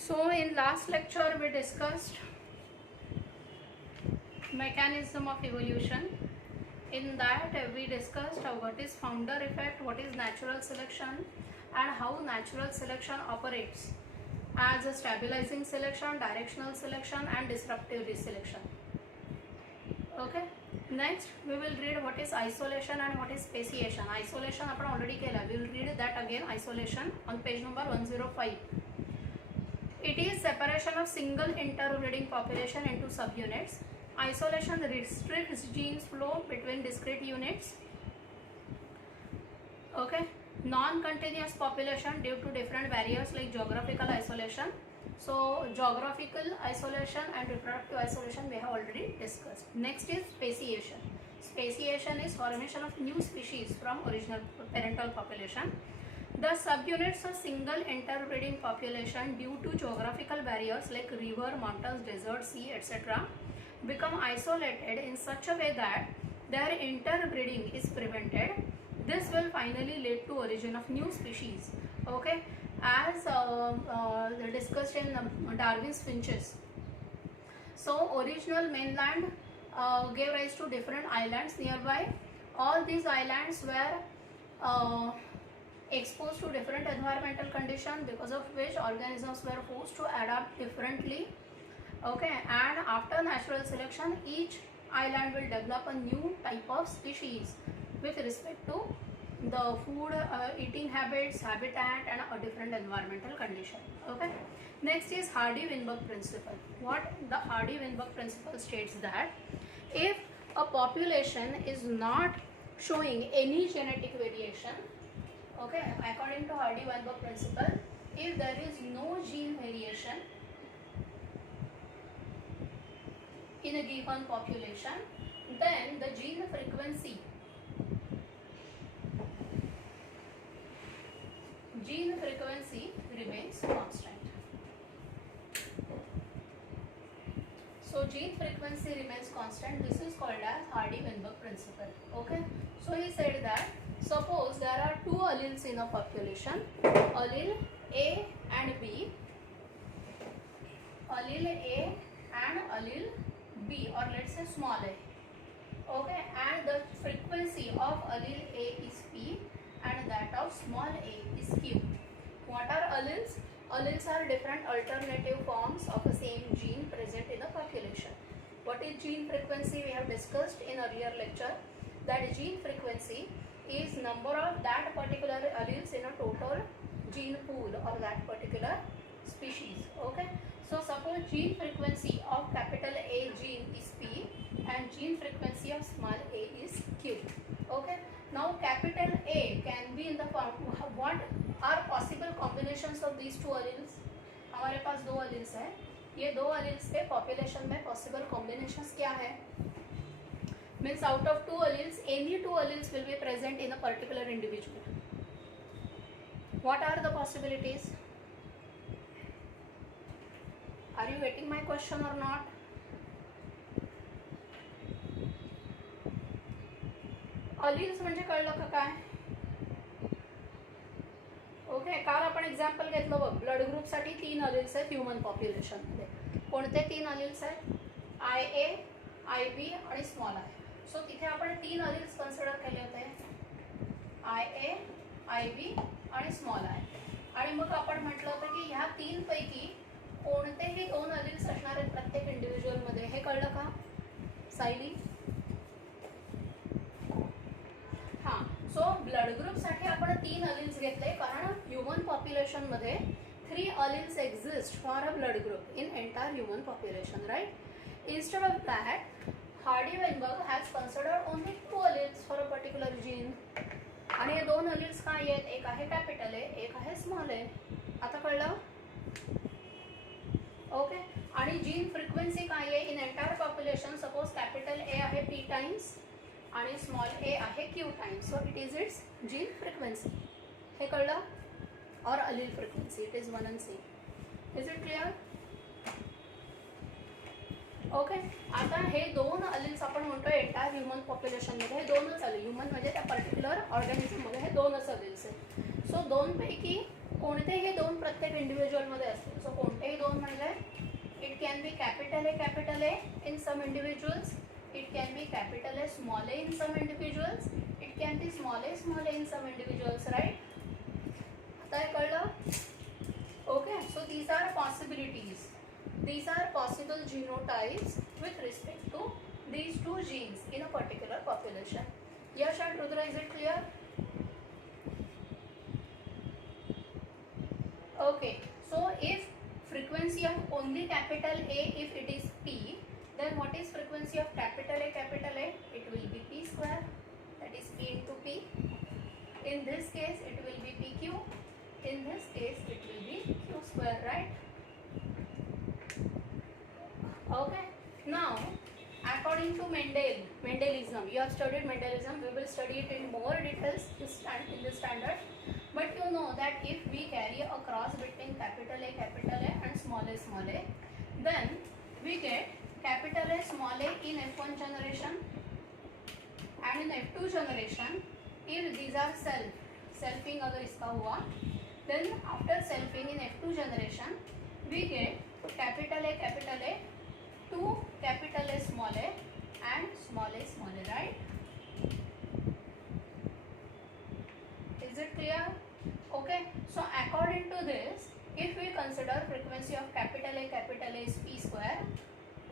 So in last lecture we discussed mechanism of evolution. In that we discussed what is founder effect, what is natural selection, and how natural selection operates as a stabilizing selection, directional selection, and disruptive reselection. Okay. Next we will read what is isolation and what is speciation. Isolation आपण already केला. We will read that again. Isolation on page number 105. It is separation of single interbreeding population into subunits. Isolation restricts genes flow between discrete units. Okay. Non-continuous population due to different barriers like geographical isolation. So geographical isolation and reproductive isolation we have already discussed. Next is speciation. Speciation is formation of new species from original parental population. The subunits of single interbreeding population due to geographical barriers like river, mountains, desert, sea, etc. become isolated in such a way that their interbreeding is prevented. This will finally lead to origin of new species. Okay, as discussed in Darwin's finches. So original mainland gave rise to different islands nearby. All these islands were exposed to different environmental conditions, because of which organisms were forced to adapt differently. Okay, and after natural selection each island will develop a new type of species with respect to the food eating habits, habitat, and a different environmental condition. Okay. Next is Hardy-Weinberg principle. What the Hardy-Weinberg principle states that if a population is not showing any genetic variation, okay, according to Hardy-Weinberg principle, if there is no gene variation in a given population, then the gene frequency remains constant. So gene frequency remains constant. This is called as Hardy-Weinberg principle. Okay. So he said that suppose there are two alleles in a population, allele A and B, allele A and allele B, or let's say small a. Okay, and the frequency of allele A is P and that of small a is Q. What are alleles? Alleles are different alternative forms of the same gene present in a population. What is gene frequency? We have discussed in earlier lecture that gene frequency is number of that particular alleles in a total gene pool or that particular species. Okay. So suppose gene frequency of capital A gene is P and gene frequency of small a is Q. Okay. Now capital A can be in the form, what are possible combinations of these two alleles? हमारे पास दो alleles है. ये दो alleles के population में possible combinations क्या है? Means out of two alleles, any two alleles will be present in a particular individual. What are the possibilities? Are you getting my question or not? Alleles म्हणजे कळलं का काय? Okay, काल आपण example घेतलं बघ, ब्लड ग्रुप साठी 3 alleles आहेत ह्यूमन पॉप्युलेशन मध्ये. कोणते 3 अलील्स आहेत? IA, IB आणि स्मॉल आय. सो तिथे आपण 3 अलील्स कन्सिडर केले होते, IA, IB आणि स्मॉल आय. आणि मग आपण म्हटलं होतं की ह्या 3 पैकी कोणतेही 2 अलील्स असणार आहेत प्रत्येक इंडिव्हिज्युअल मध्ये. हे कळलं का सायली? हां. सो ब्लड ग्रुप साठी आपण 3 अलील्स घेतले कारण ह्यूमन पॉप्युलेशन मध्ये 3 alleles exist for a blood group in entire human population, right? Instead of that, Hardy-Weinberg has considered only 2 alleles for a particular gene. आणि हे 2 alleles काय आहेत? एक आहे कॅपिटल ए, एक आहे स्मॉल ए. आता कळलं? ओके. आणि जीन फ्रिक्वेन्सी काय आहे in entire population? Suppose capital A आहे P टाइम्स आणि स्मॉल ए आहे Q times. So it is its gene frequency. हे कळलं? और allele frequency, it is 1 and C. Is it clear? Okay. आता हे 2 अलील्स आपण म्हणतो एंटायर ह्यूमन पॉप्युलेशन मध्ये हे 2च अलील, ह्यूमन म्हणजे त्या पर्टिक्युलर ऑर्गॅनिझम मध्ये हे 2च अलील्स आहेत. सो 2 पैकी कोणतेही 2 प्रत्येक इंडिव्हिज्युअल मध्ये असतील. सो कोणतेही म्हणजे it can be capital A in some individuals, it can be capital A small a in some individuals, it can be small a in some individuals, right? आता हे कळलं? Okay, so these are possibilities. These are possible genotypes with respect to these two genes in a particular population. Yash and Rudra, is it clear? Okay, so if frequency of only capital A, if it is P, then what is frequency of capital A, capital A? It will be P square, that is P into P. In this case, it will be PQ. In this case, it will be Q square, right? Okay. Now, according to Mendelism, you have studied Mendelism. We will study it in more details in this standard. But you know that if we carry a cross between capital A and small a, then we get capital A small a in F1 generation and in F2 generation. If these are selfing अगर इसका हुआ, then after selfing in F2 generation, we get capital A to capital A small a and small a, right? Is it clear? Okay, so according to this, if we consider frequency of capital A is P square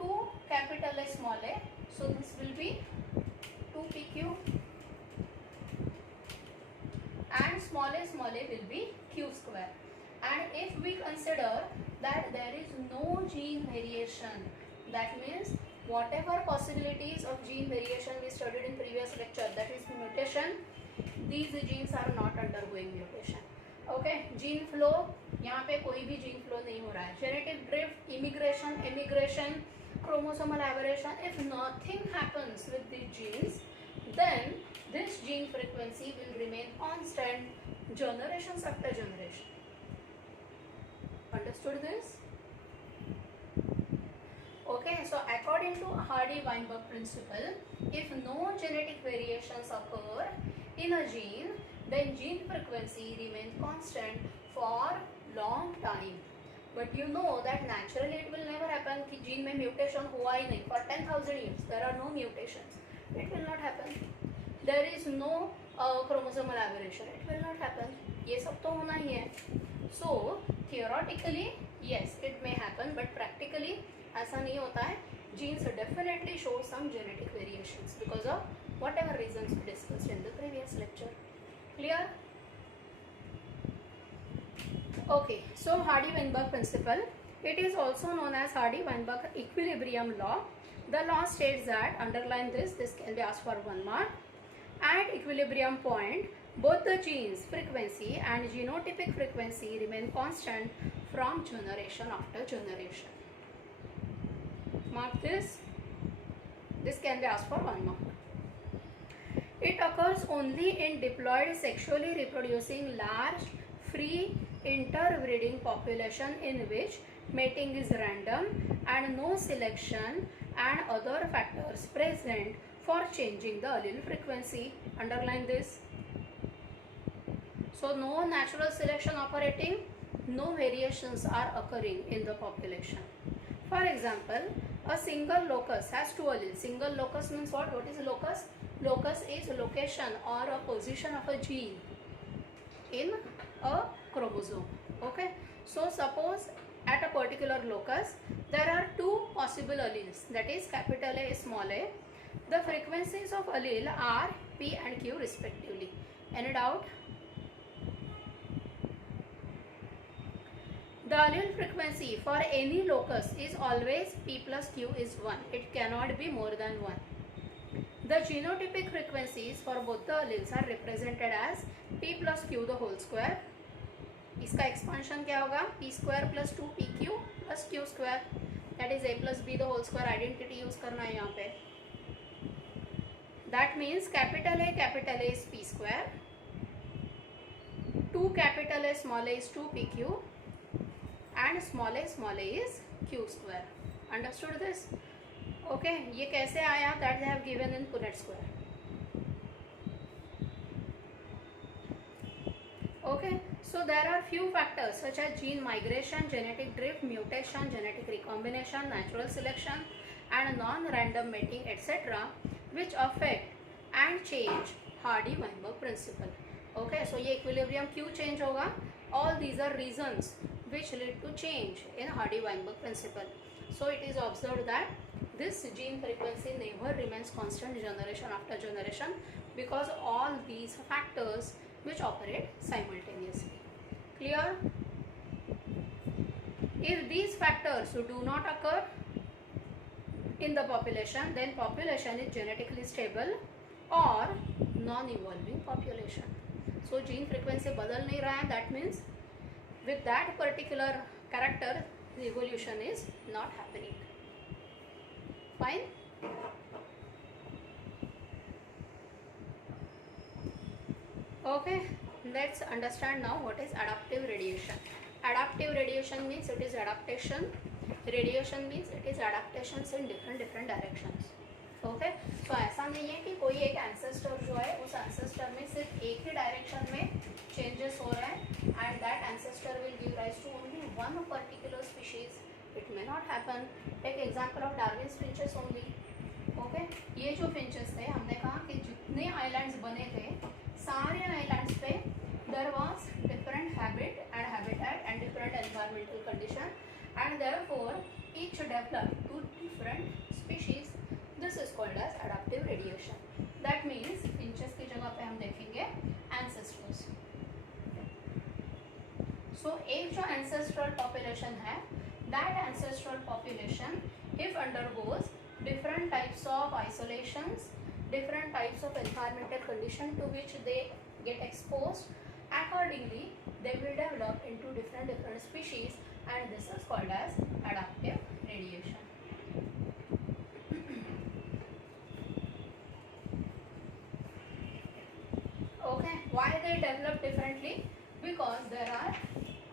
to capital A small a, so this will be 2PQ and small a will be Q square. And if we consider that there is no gene variation, that means whatever possibilities of gene variation we studied in previous lecture, that is mutation, these genes are not undergoing mutation. Okay, gene flow, यहाँ पे कोई भी gene flow नहीं हो रहा है. Genetic drift, immigration, emigration, chromosomal aberration, if nothing happens with these genes, then this gene frequency will remain constant generations after generation. Understood this? Okay, so according to Hardy-Weinberg principle, if no genetic variations occur in a gene, then gene frequency remains constant for long time. But you know that naturally it will never happen कि gene में mutation हुआ ही नहीं. For 10,000 years there are no mutations. It will not happen. There is no chromosomal aberration. It will not happen. ये सब तो होना ही है. So theoretically yes it may happen, but practically ऐसा नहीं होता है. Genes definitely show some genetic variations because of whatever reasons we discussed in the previous lecture. Clear? Okay, so Hardy-Weinberg principle, it is also known as Hardy-Weinberg equilibrium law. The law states that, underline this can be asked for 1 mark. At equilibrium point, both the genes frequency and genotypic frequency remain constant from generation after generation. Mark this. This can be asked for 1 mark. It occurs only in diploid sexually reproducing large free interbreeding population in which mating is random and no selection and other factors present for changing the allele frequency. Underline this. So no natural selection operating, no variations are occurring in the population. For example, a single locus has 2 alleles. Single locus means what? What is locus? Locus is location or a position of a gene in a chromosome. Okay, so suppose at a particular locus there are 2 possible alleles, that is capital A, small a. The frequencies of allele are P and Q respectively. Any doubt? The allele frequency for any locus is always P plus Q is 1. It cannot be more than 1. The genotypic frequencies for both the alleles are represented as P plus Q the whole square. इसका expansion क्या होगा? P square plus 2PQ plus Q square, that is A plus B the whole square. Identity use करना है यहाँ पे. That means capital A is P square, 2 capital A small a is 2PQ and small a is Q square. Understood this? Okay, ये कैसे आया? That they have given in Punnett square. Okay, so there are few factors such as gene migration, genetic drift, mutation, genetic recombination, natural selection and non-random mating etc. which affect and change Hardy-Weinberg principle. Okay, so ये equilibrium क्यों change होगा? All these are reasons which lead to change in Hardy-Weinberg principle. So it is observed that this gene frequency never remains constant generation after generation because all these factors which operate simultaneously. Clear? If these factors do not occur in the population, then population is genetically stable or non-evolving population. So gene frequency बदल नहीं रहा है, that means with that particular character the evolution is not happening. Fine. Okay, let's understand now what is adaptive radiation. Adaptive radiation means it is adaptation. Radiation means it is adaptations in different directions. Okay, so ऐसा नहीं है कि कोई एक ancestor जो है उस ancestor में सिर्फ एक ही direction में changes हो रहा है and that ancestor will give rise to only one particular species. It may not happen. Take example of Darwin's finches only. Okay, ये जो finches थे हमने कहा कि जितने islands बने थे सारे islands पे there was different habit and habitat and different environmental condition and therefore each developed two different species. This is called as adaptive radiation. That means finches की जगह पे हम देखेंगे ancestors. So एक जो ancestral population है, that ancestral population if undergoes different types of isolations, different types of environmental condition to which they get exposed, accordingly they will develop into different species and this is called as adaptive radiation. Okay, why they develop differently? Because there are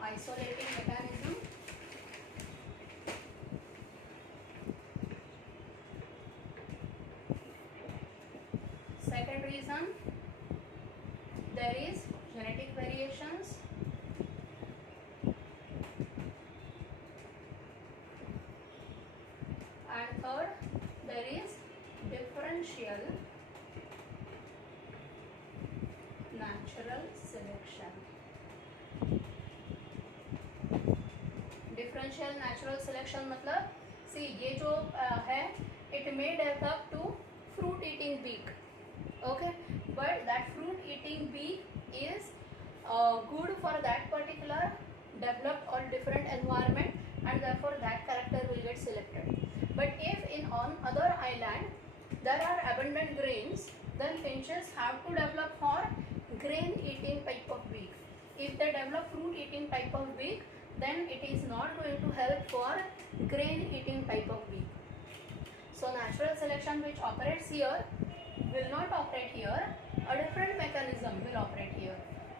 isolating mechanism. Second reason, there is genetic variations. And third, there is differential natural selection. Differential natural selection मतलब see ये जो है it may develop to fruit eating beak. Okay, but that fruit eating bee is good for that particular developed or different environment and therefore that character will get selected. But if in on other island there are abundant grains, then finches have to develop for grain eating type of beak. If they develop fruit eating type of beak, then it is not going to help for grain eating type of beak. So natural selection which operates here will not operate here, a different mechanism will operate here.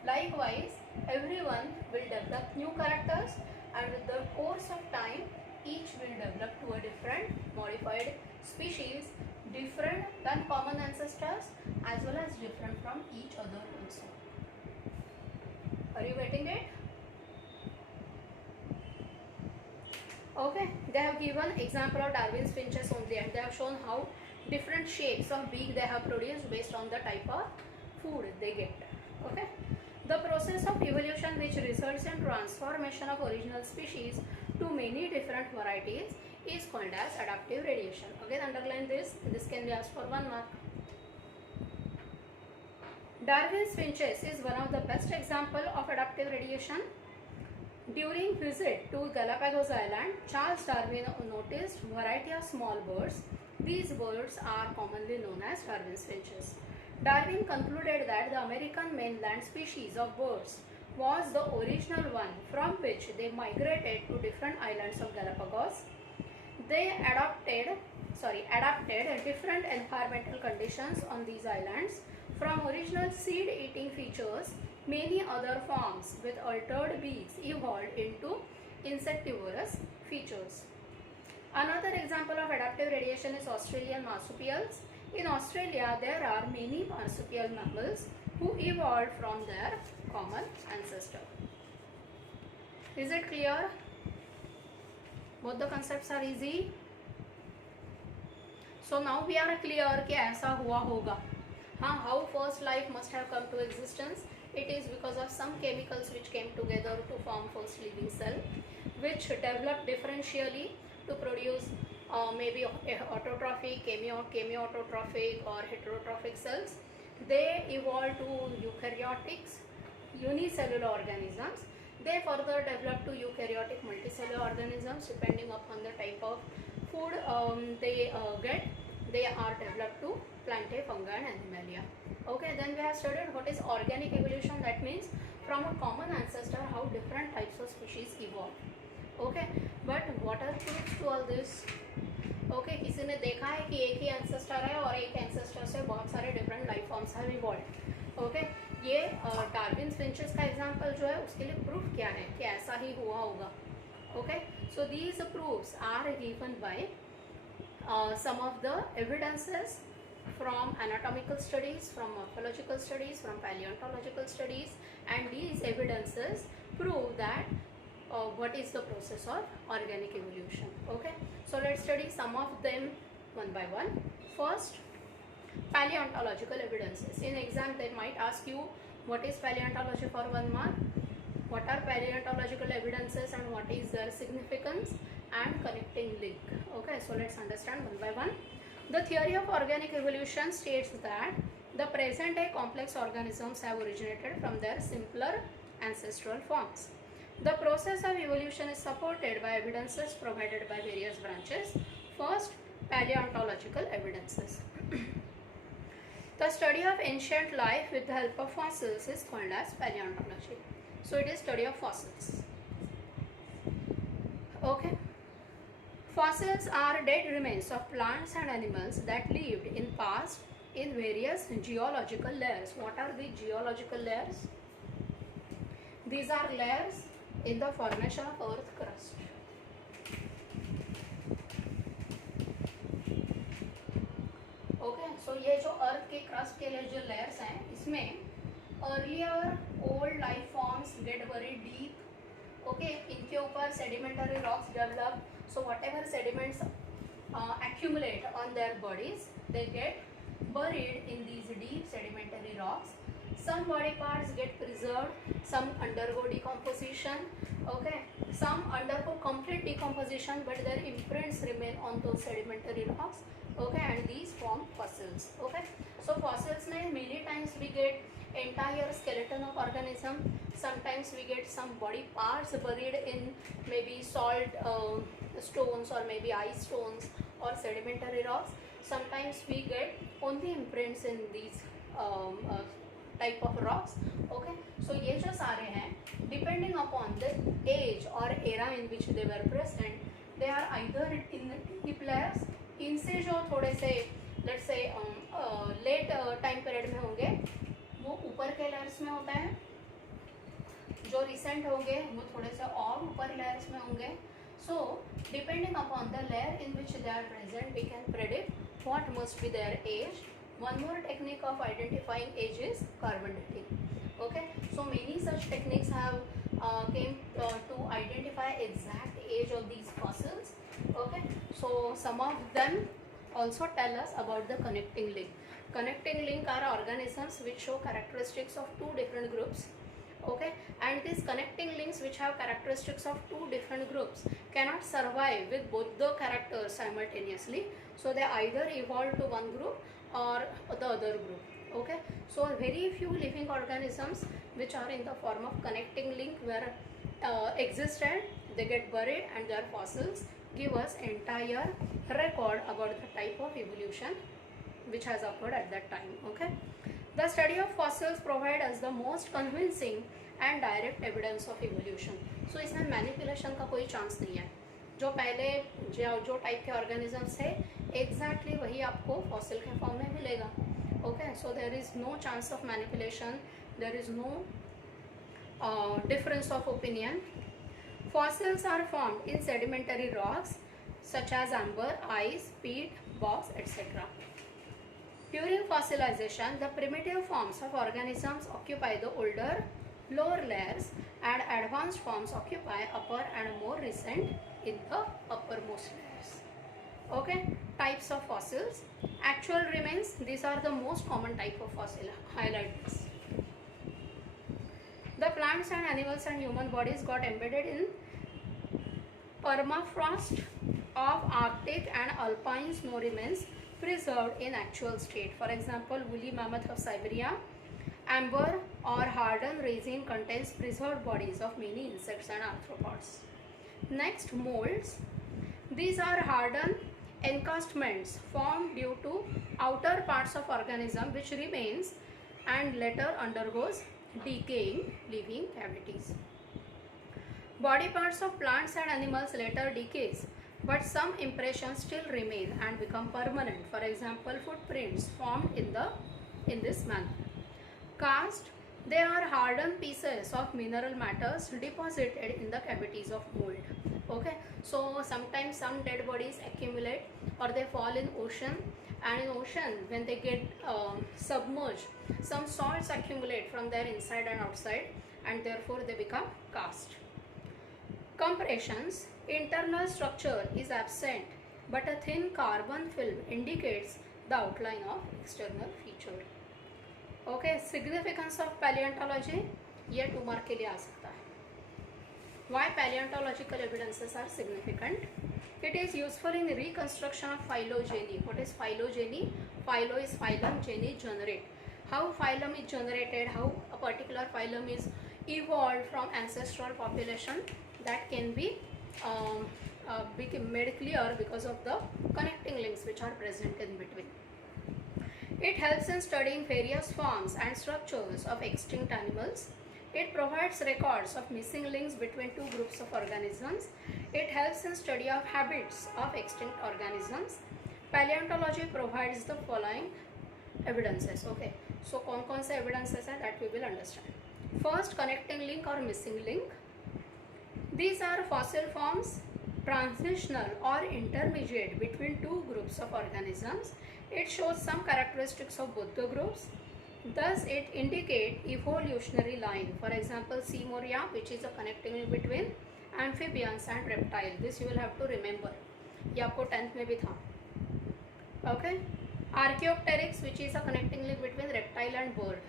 Likewise, everyone will develop new characters and with the course of time, each will develop to a different modified species, different than common ancestors as well as different from each other also. Are you getting it? Okay, they have given example of Darwin's finches only and they have shown how different shapes of beak they have produced based on the type of food they get. Okay, the process of evolution which results in transformation of original species to many different varieties is called as adaptive radiation. Again underline this can be asked for 1 mark. Darwin's finches is one of the best example of adaptive radiation. During visit to Galapagos Island, Charles Darwin noticed variety of small birds. These birds are commonly known as Darwin's finches. Darwin concluded that the American mainland species of birds was the original one from which they migrated to different islands of Galapagos. They adapted different environmental conditions on these islands. From original seed-eating features, many other forms with altered beaks evolved into insectivorous features. Another example of adaptive radiation is Australian marsupials. In Australia, there are many marsupial mammals who evolved from their common ancestor. Is it clear? Both the concepts are easy. So now we are clear कि ऐसा हुआ होगा. हाँ, how first life must have come to existence? It is because of some chemicals which came together to form first living cell, which developed differentially to produce maybe autotrophic, chemi-autotrophic or heterotrophic cells. They evolved to eukaryotics, unicellular organisms. They further developed to eukaryotic multicellular organisms depending upon the type of food they get. They are developed to plantae, fungi and animalia. Okay, then we have studied what is organic evolution. That means from a common ancestor how different types of species evolve. Okay, but what are proofs to all this? Okay, किसी ने देखा है कि एक ही ancestor है और एक ancestor से बहुत सारे different life forms have evolved. Okay, ये डार्विन फिंचेस का एग्जाम्पल जो है उसके लिए प्रूफ क्या है कि ऐसा ही हुआ होगा. Okay, so these proofs are given by some of the evidences from anatomical studies, from morphological studies, from paleontological studies, and these evidences prove that what is the process of organic evolution. Okay, so let's study some of them one by one. First, paleontological evidences. In exam they might ask you what is paleontology for 1 mark, what are paleontological evidences and what is their significance and connecting link. Okay, so let's understand one by one. The theory of organic evolution states that the present day complex organisms have originated from their simpler ancestral forms. The process of evolution is supported by evidences provided by various branches. First, paleontological evidences. The study of ancient life with the help of fossils is called as paleontology. So it is study of fossils. Okay. Fossils are dead remains of plants and animals that lived in past in various geological layers. What are the geological layers? These are layers in the formation of earth crust. Okay, so ये जो अर्थ के crust के लिए जो layers हैं इसमें earlier old life forms get buried deep. Okay, इनके ऊपर sedimentary rocks develop. So whatever sediments accumulate on their bodies, they get buried in these deep sedimentary rocks. Some body parts get preserved, some undergo decomposition. Okay, some undergo complete decomposition, but their imprints remain on those sedimentary rocks. Okay, and these form fossils. Okay, so fossils में many times we get entire skeleton of organism. Sometimes we get some body parts buried in maybe salt stones or maybe ice stones or sedimentary rocks. Sometimes we get only imprints in these type of rocks. Okay, so ये जो सारे हैं depending upon the age or era in which they were present, they are either in the deep layers. इनसे जो थोड़े से let's say late time period में होंगे वो ऊपर के लेयर्स में होता है. जो रिसेंट होंगे वो थोड़े से और ऊपर लेयर्स में होंगे. So depending upon the layer in which they are present, we can predict what must be their age. One more technique of identifying age is carbon dating. Okay, so many such techniques have came to identify exact age of these fossils. Okay, so some of them also tell us about the connecting link. Connecting link are organisms which show characteristics of two different groups. Okay, and these connecting links which have characteristics of two different groups cannot survive with both the characters simultaneously, so they either evolve to one group or the other group. Okay, so very few living organisms which are in the form of connecting link were existed, they get buried, and their fossils give us entire record about the type of evolution which has occurred at that time. Okay, the study of fossils provide us the most convincing and direct evidence of evolution. So इसमें manipulation का कोई chance नहीं है. जो पहले जो type के organisms थे exactly वही आपको फॉसिल के फॉर्म में मिलेगा. Okay, so there is no chance of manipulation, there is no difference of opinion. Fossils are formed in sedimentary rocks such as amber, ice, peat, box, etc. During fossilization, the primitive forms of organisms occupy the older, lower layers, and advanced forms occupy upper and more recent in the uppermost layers. Okay, types of fossils. Actual remains, these are the most common type of fossil. Highlight this. The plants and animals and human bodies got embedded in permafrost of Arctic and alpine snow remains preserved in actual state. For example, woolly mammoth of Siberia. Amber or hardened resin contains preserved bodies of many insects and arthropods. Next, molds. These are hardened encastments formed due to outer parts of organism which remains and later undergoes decaying, leaving cavities. Body parts of plants and animals later decays, but some impressions still remain and become permanent. For example, footprints formed in this manner. Cast, they are hardened pieces of mineral matters deposited in the cavities of mold. Okay, so sometimes some dead bodies accumulate or they fall in ocean, and in ocean when they get submerged, some salts accumulate from their inside and outside, and therefore they become cast. Compressions, internal structure is absent but a thin carbon film indicates the outline of external feature. Okay, significance of paleontology, ये 2 mark के लिए आ सकता है. Why paleontological evidences are significant? It is useful in reconstruction of phylogeny. What is phylogeny? Phylo is phylum, geny generate. How phylum is generated, how a particular phylum is evolved from ancestral population, that can be made clear because of the connecting links which are present in between. It helps in studying various forms and structures of extinct animals. It provides records of missing links between 2 groups of organisms. It helps in study of habits of extinct organisms. Paleontology provides the following evidences. Okay, so कौन से evidences है that we will understand. First, connecting link or missing link. These are fossil forms transitional or intermediate between 2 groups of organisms. It shows some characteristics of both the groups. Thus, it indicates evolutionary line. For example, Seymoria, which is a connecting link between amphibians and reptiles. This you will have to remember. ये आपको 10th में भी था. Okay. Archaeopteryx, which is a connecting link between reptile and bird.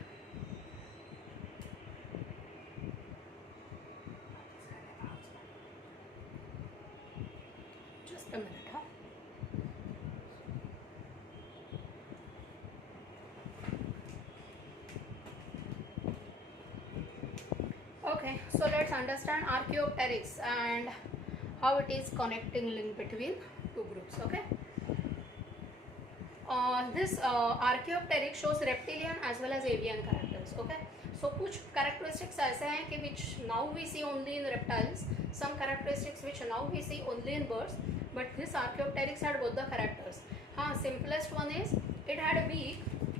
Just a minute. Huh? Okay, so let's understand Archaeopteryx and how it is connecting link between 2 groups. Okay. This Archaeopteryx shows reptilian as well as avian characters. Okay. So कुछ characteristics ऐसे हैं कि which now we see only in reptiles, some characteristics which now we see only in birds, but this Archaeopteryx had both the characters. हाँ, simplest one is it had a beak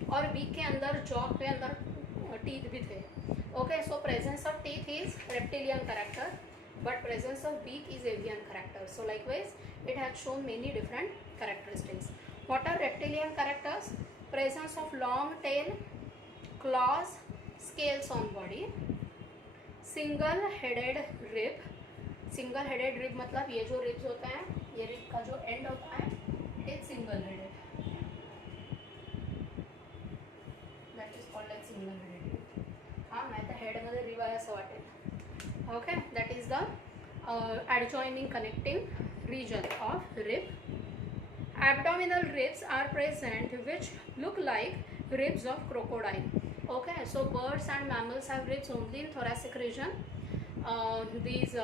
और beak के अंदर jaw के अंदर teeth भी थे. Okay, so presence of teeth is reptilian character, but presence of beak is avian character. So likewise, it has shown many different characteristics. What are reptilian characters? Presence of long tail, claws, scales on body, single-headed rib. Single-headed rib मतलब ये जो ribs होता है, ये rib का जो end होता है, it is single-headed. That is called like single-headed. नाही तर हेड मध्ये रिब आहे असं वाटेल. Okay, that is the adjoining connecting region of rib. Abdominal ribs are present which look like ribs of crocodile. Okay, so birds and mammals have ribs only in thoracic region. These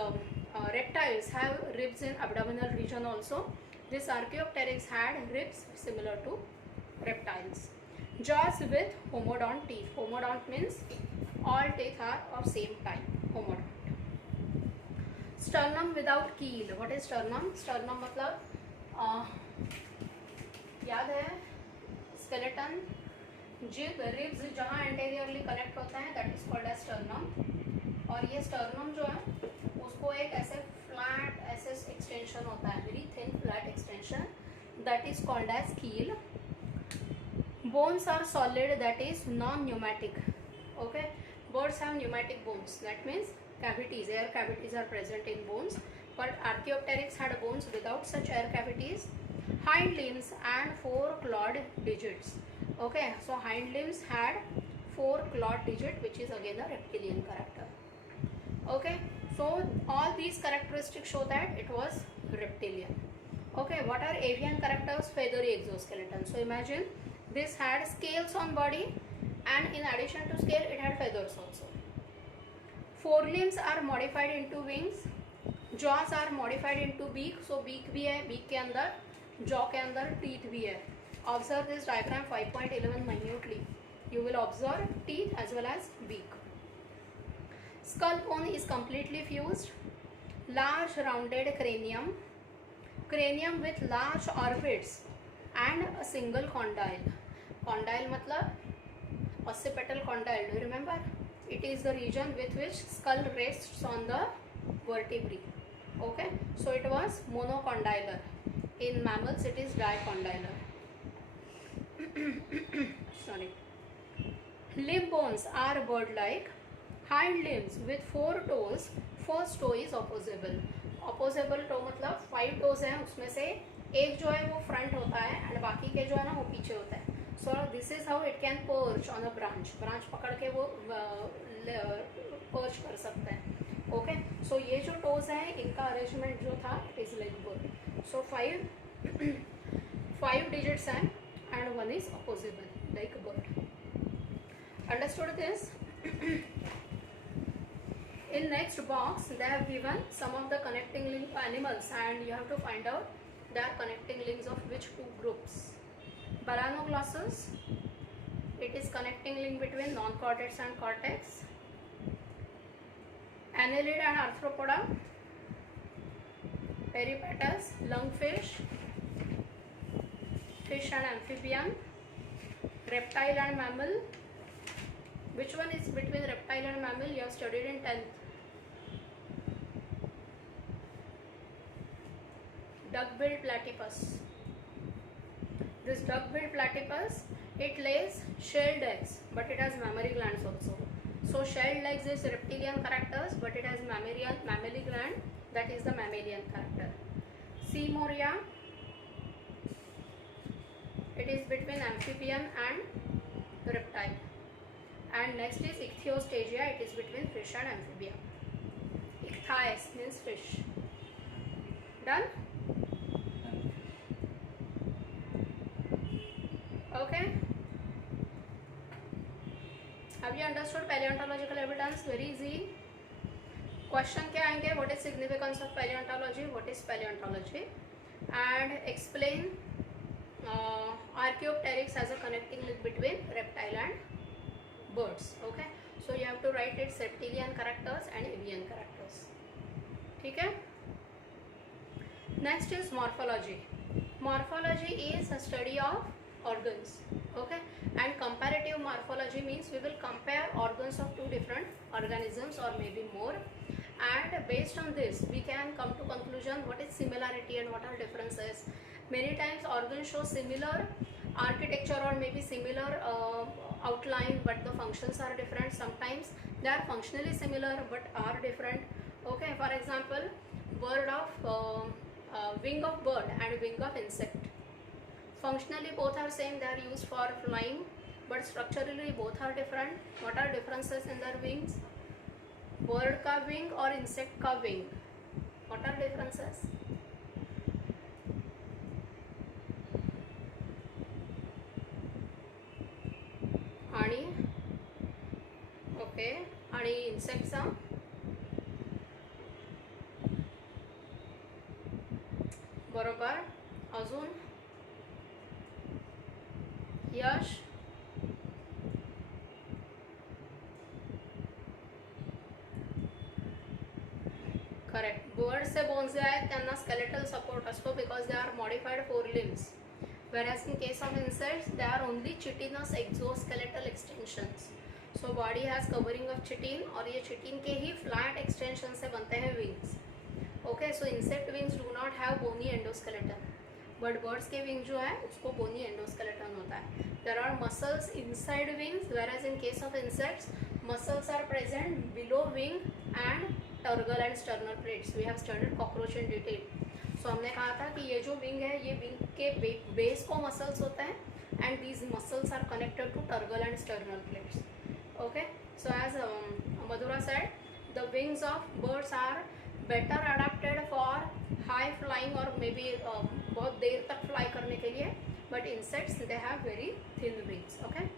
reptiles have ribs in abdominal region also. This Archaeopteryx had ribs similar to reptiles. Jaws with homodont teeth. Homodont means all teeth are of same type. Homodont. Sternum without keel. What is sternum? Sternum मतलब याद है skeleton, jib, ribs जहाँ anteriorly connect होता है that is called as sternum. और ये sternum जो है उसको एक ऐसे flat ऐसे extension होता है, very thin flat extension, that is called as keel. Bones are solid, that is non-pneumatic. Okay, birds have pneumatic bones. That means cavities, air cavities are present in bones. But Archaeopteryx had bones without such air cavities, hind limbs and 4 clawed digits. Okay, so hind limbs had 4 clawed digit, which is again a reptilian character. Okay, so all these characteristics show that it was reptilian. Okay, what are avian characters? Feathery exoskeleton. So imagine this had scales on body, and in addition to scale it had feathers also. Forelimbs are modified into wings, jaws are modified into beak. So beak भी है, beak के अंदर jaw के अंदर teeth भी है. Observe this diagram 5.11 minutely. You will observe teeth as well as beak. Skull bone is completely fused. Large rounded cranium, cranium with large orbits and a single condyle. Condyle मतलब occipital condyle. Do you remember? It is the region with which skull rests on the vertebrae. Okay, so it was monocondylar. In mammals it is dicondylar. Sorry. Limb bones are bird-like. Hind limbs with 4 toes. First toe is opposable. Opposable toe मतलब 5 toes हैं, उसमें से एक जो है वो front होता है and बाकी के जो है ना वो पीछे होता है. So this is how it can perch on a branch. Branch पकड़ के वो perch कर सकता है. Okay, so ये जो toes हैं इनका arrangement जो था it is like bird. So 5 digits हैं and 1 is opposable like bird. Understood this? In next box they have given some of the connecting link animals and you have to find out their connecting links of which 2 groups. Balanoglossus, it is connecting link between non-cortex and cortex. Annelid and Arthropoda. Peripatus, lungfish, fish and amphibian. Reptile and mammal. Which one is between reptile and mammal? You have studied in 10th. Duck-billed platypus. This duck-billed platypus, it lays shelled eggs, but it has mammary glands also. So shelled eggs is reptilian characters, but it has mammary gland, that is the mammalian character. Seamoria, it is between amphibian and reptile. And next is Ichthyostagia, it is between fish and amphibia. Ichthyes means fish. Done? Okay. Have you understood paleontological evidence? Very easy. Question क्या आएंगे? What is significance of paleontology? What is paleontology? And explain Archaeopteryx as a connecting link between reptile and birds. Okay. So you have to write its reptilian characters and avian characters. ठीक है? Next is morphology. Morphology is a study of organs. Okay, and comparative morphology means we will compare organs of 2 different organisms or maybe more, and based on this we can come to conclusion what is similarity and what are differences. Many times organs show similar architecture or maybe similar outline, but the functions are different. Sometimes they are functionally similar but are different. Okay, for example, wing of bird and wing of insect. Functionally both are same, they are used for flying, but structurally both are different. What are differences in their wings? Bird ka wing or insect ka wing, what are differences? आणि okay, आणि insects चा बरोबर. अजून यश, correct. बर्ड्सचे bones जे आहेत त्यांना skeletal support असतो because they are modified 4 limbs, whereas in case of insects they are only chitinous exoskeletal extensions. So body has covering of chitin और ये chitin के ही flat extension से बनते हैं wings. Okay, so insect wings do not have bony endoskeleton. But birds के wing जो है उसको बोनी एंडोस्केलेटन होता है. There are muscles inside wings, whereas in case of insects muscles are present below wing and tergal and sternal plates. We have studied cockroach in detail. So हमने कहा था कि ये जो विंग है ये विंग के बेस को मसल्स होता है and these muscles are connected to tergal and sternal plates. Okay, so as Madhura said, the wings of birds are better adapted for high flying और मे बी बहुत देर तक फ्लाई करने के लिए, but insects they have very thin wings. Okay,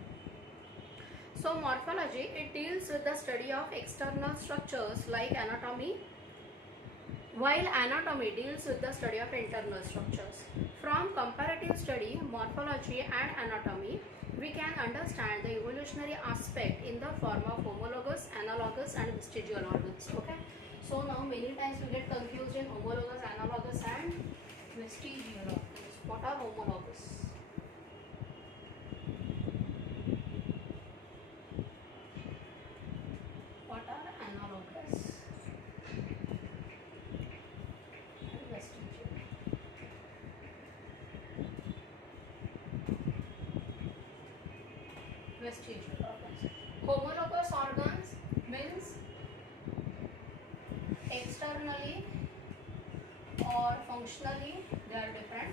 so morphology, it deals with the study of external structures like anatomy, while anatomy deals with the study of internal structures. From comparative study, morphology and anatomy, we can understand the evolutionary aspect in the form of homologous, analogous and vestigial organs. Okay, so now many times we get confused in homologous, analogous and vestigial organs. What are homologous? Vestigial organs. Homologous organs means externally or functionally they are different.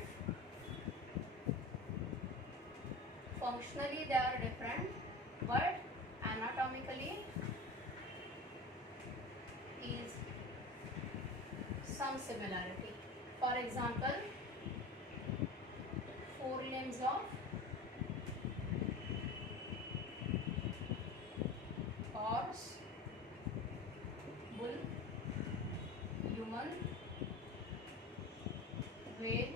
Functionally they are different, but anatomically is some similarity. For example, forelimbs of horse, bull, human, whale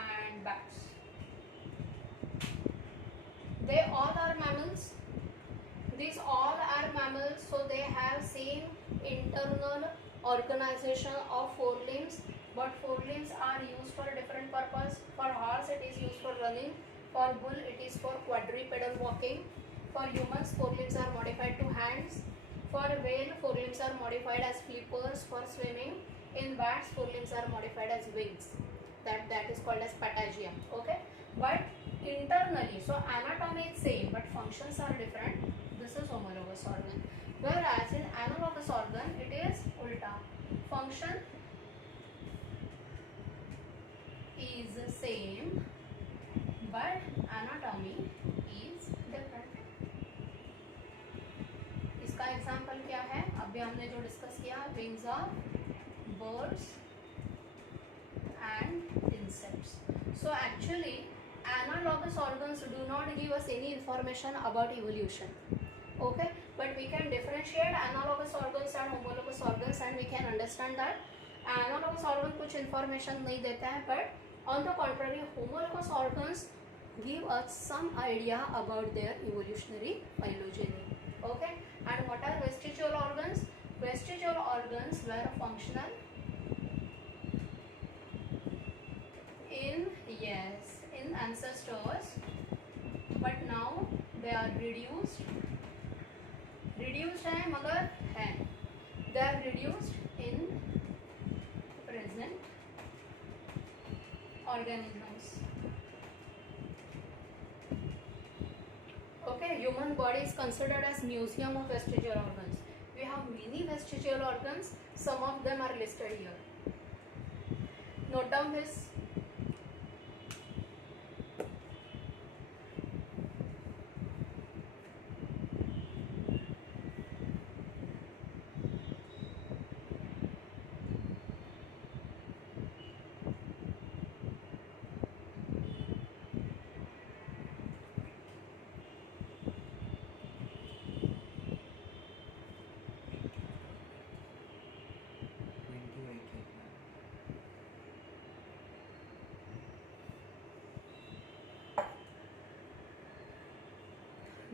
and bats. They all are mammals. These all are mammals, so they have same internal organization of forelimbs, but forelimbs are used for a different purpose. For horse it is used for running, for bull it is for quadrupedal walking, for humans forelimbs are modified to hands, for whale forelimbs are modified as flippers for swimming, in bats forelimbs are modified as wings, that is called as patagia. Okay, but internally, so anatomy is same but functions are different. This is homologous organ, whereas in analogous organ it is ulta. Function is same but anatomy is different. इसका example क्या है? अभी हमने जो discuss किया, wings of birds and insects. So actually analogous organs do not give us any information about evolution. Okay, but we can differentiate analogous organs and homologous organs and we can understand that analogous organ कुछ information नहीं देता है, but on the contrary homologous organs give us some idea about their evolutionary phylogeny. Okay, and what are vestigial organs? Vestigial organs were functional in ancestors, but now they are reduced है मगर है, they are reduced in present organisms. Okay, human body is considered as museum of vestigial organs. We have many vestigial organs, some of them are listed here. Note down this.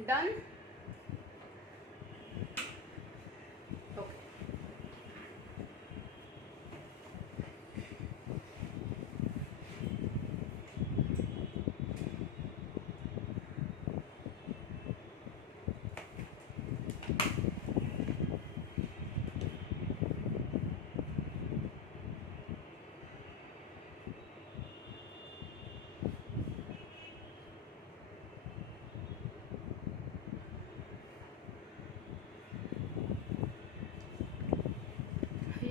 Done? Okay.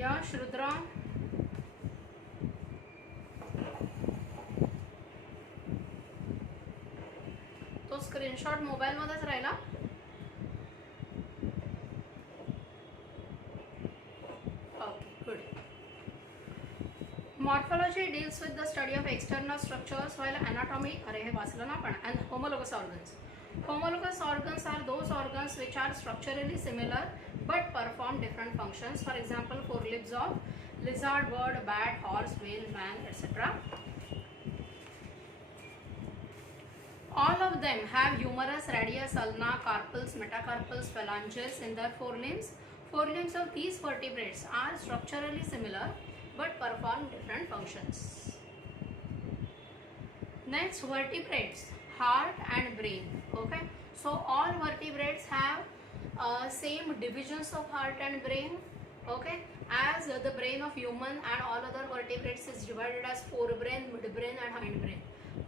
यश, रुद्र, तो screenshot mobile मध्येच राहिला. Okay, good. Morphology deals with the study of external structures, while anatomy, अरे हे वाचलं ना आपण, and homologous organs. Homologous organs are those organs which are structurally similar but perform different functions. For example, forelimbs of lizard, bird, bat, horse, whale, man, etc. All of them have humerus, radius, ulna, carpals, metacarpals, phalanges in their forelimbs. Forelimbs of these vertebrates are structurally similar but perform different functions. Next, vertebrates, heart and brain. Okay, so all vertebrates have same divisions of heart and brain. Okay, as the brain of human and all other vertebrates is divided as forebrain, midbrain and hindbrain.